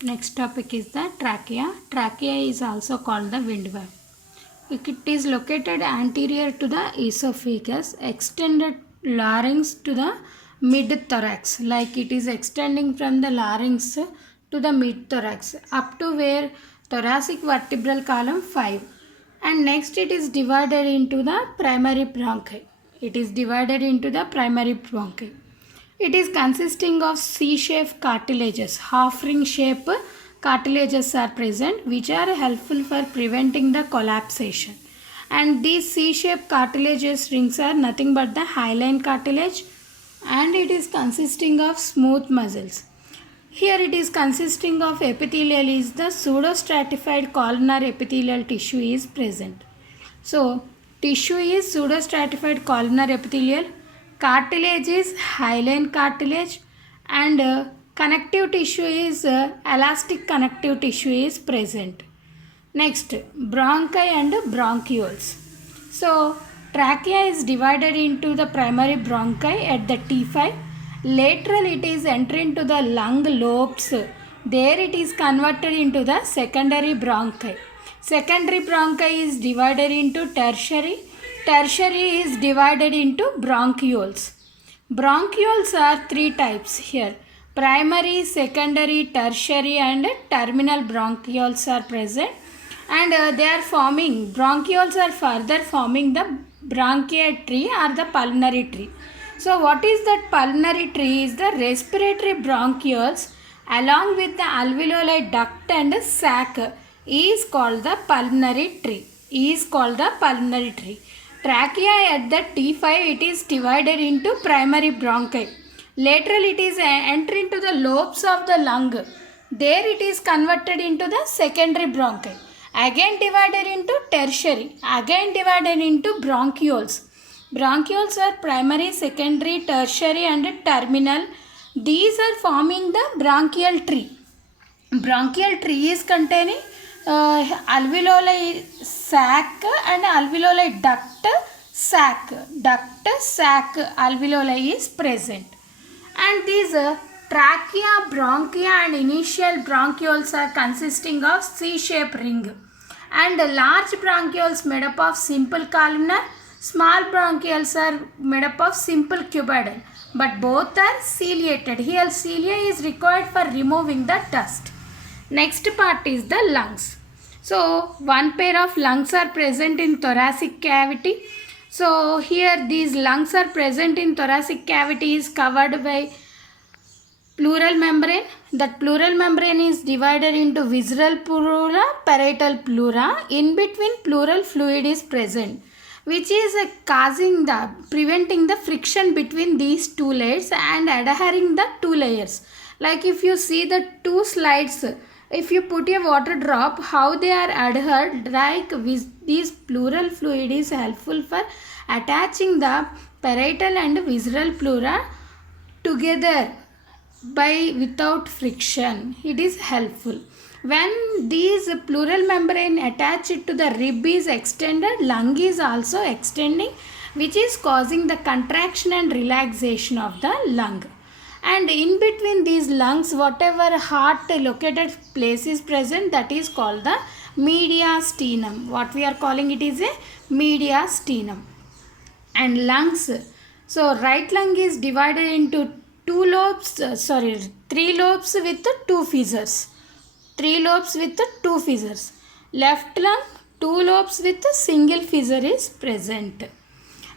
Next topic is the trachea. Trachea is also called the wind valve. It is located anterior to the esophagus, extended larynx to the mid-thorax. Like it is extending from the larynx to the mid-thorax up to where thoracic vertebral column 5. And next it is divided into the primary bronchi. It is divided into the primary bronchi. It is consisting of C-shaped cartilages. Half ring shape cartilages are present which are helpful for preventing the collapsation. And these C-shaped cartilages rings are nothing but the hyaline cartilage, and it is consisting of smooth muscles. Here it is consisting of epithelial is the pseudostratified columnar epithelial tissue is present. So tissue is pseudostratified columnar epithelial, cartilage is hyaline cartilage, and connective tissue is elastic connective tissue is present. Next, bronchi and bronchioles. So trachea is divided into the primary bronchi at the T5. Lateral it is entering into the lung lobes. There it is converted into the secondary bronchi. Secondary bronchi is divided into tertiary. Tertiary is divided into bronchioles. Bronchioles are three types here. Primary, secondary, tertiary and terminal bronchioles are present, and they are forming, bronchioles are further forming the bronchial tree or the pulmonary tree. So what is that pulmonary tree? Is the respiratory bronchioles along with the alveoli duct and sac is called the pulmonary tree. Is called the pulmonary tree. Trachea at the T5 it is divided into primary bronchi. Lateral it is enter into the lobes of the lung. There it is converted into the secondary bronchi. Again divided into tertiary. Again divided into bronchioles. Bronchioles are primary, secondary, tertiary and terminal. These are forming the bronchial tree. Bronchial tree is containing alveoli sac and alveoli duct sac. Duct sac alveoli is present. And these trachea, bronchia and initial bronchioles are consisting of C-shaped ring. And large bronchioles made up of simple columnar. Small bronchioles are made up of simple cuboidal. But both are ciliated. Here cilia is required for removing the dust. Next part is the lungs. So one pair of lungs are present in thoracic cavity. So here these lungs are present in thoracic cavity is covered by pleural membrane. That pleural membrane is divided into visceral pleura, parietal pleura. In between pleural fluid is present, which is preventing the friction between these two layers and adhering the two layers. Like if you see the two slides, if you put a water drop, how they are adhered, like this pleural fluid is helpful for attaching the parietal and visceral pleura together without friction. It is helpful. When these pleural membrane attached to the rib is extended, lung is also extending, which is causing the contraction and relaxation of the lung. And in between these lungs, whatever heart located place is present, that is called the mediastinum. What we are calling it is a mediastinum. And lungs, so right lung is divided into three lobes with two fissures. Three lobes with two fissures. Left lung, two lobes with a single fissure is present.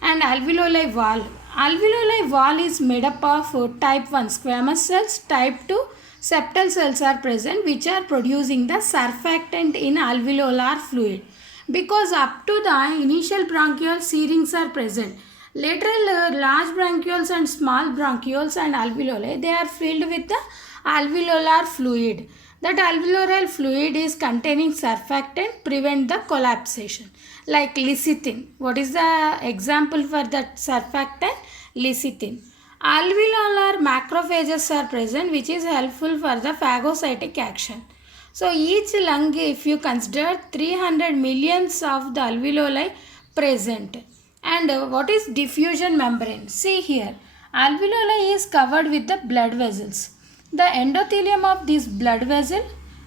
And alveoli wall. Alveoli wall is made up of type 1 squamous cells, type 2 septal cells are present, which are producing the surfactant in alveolar fluid. Because up to the initial bronchiole, C rings are present. Lateral large bronchioles and small bronchioles and alveoli, they are filled with the alveolar fluid. That alveolar fluid is containing surfactant, prevent the collapsation. Like lecithin. What is the example for that surfactant? Lecithin. Alveolar macrophages are present, which is helpful for the phagocytic action. So each lung, if you consider 300 millions of the alveoli present. And what is diffusion membrane? See here, alveoli is covered with the blood vessels. The endothelium of this blood vessel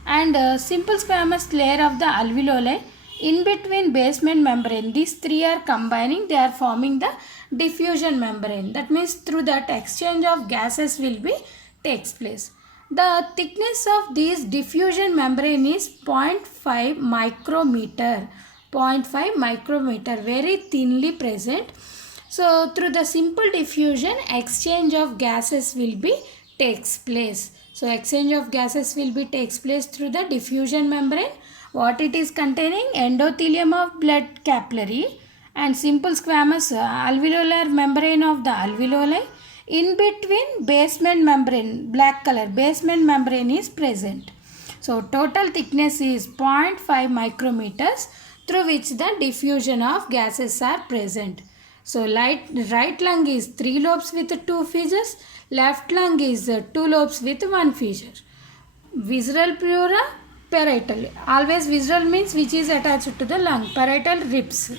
and simple squamous layer of the alveoli in between basement membrane. These three are combining, they are forming the diffusion membrane. That means through that exchange of gases will be takes place. The thickness of this diffusion membrane is 0.5 micrometer. 0.5 micrometer, very thinly present. So through the simple diffusion, exchange of gases will be takes place. So exchange of gases will be takes place through the diffusion membrane. What it is containing? Endothelium of blood capillary and simple squamous alveolar membrane of the alveoli. In between basement membrane, black color, basement membrane is present. So total thickness is 0.5 micrometers through which the diffusion of gases are present. So right lung is 3 lobes with 2 fissures, left lung is 2 lobes with 1 fissure. Visceral pleura, parietal. Always visceral means which is attached to the lung, parietal ribs.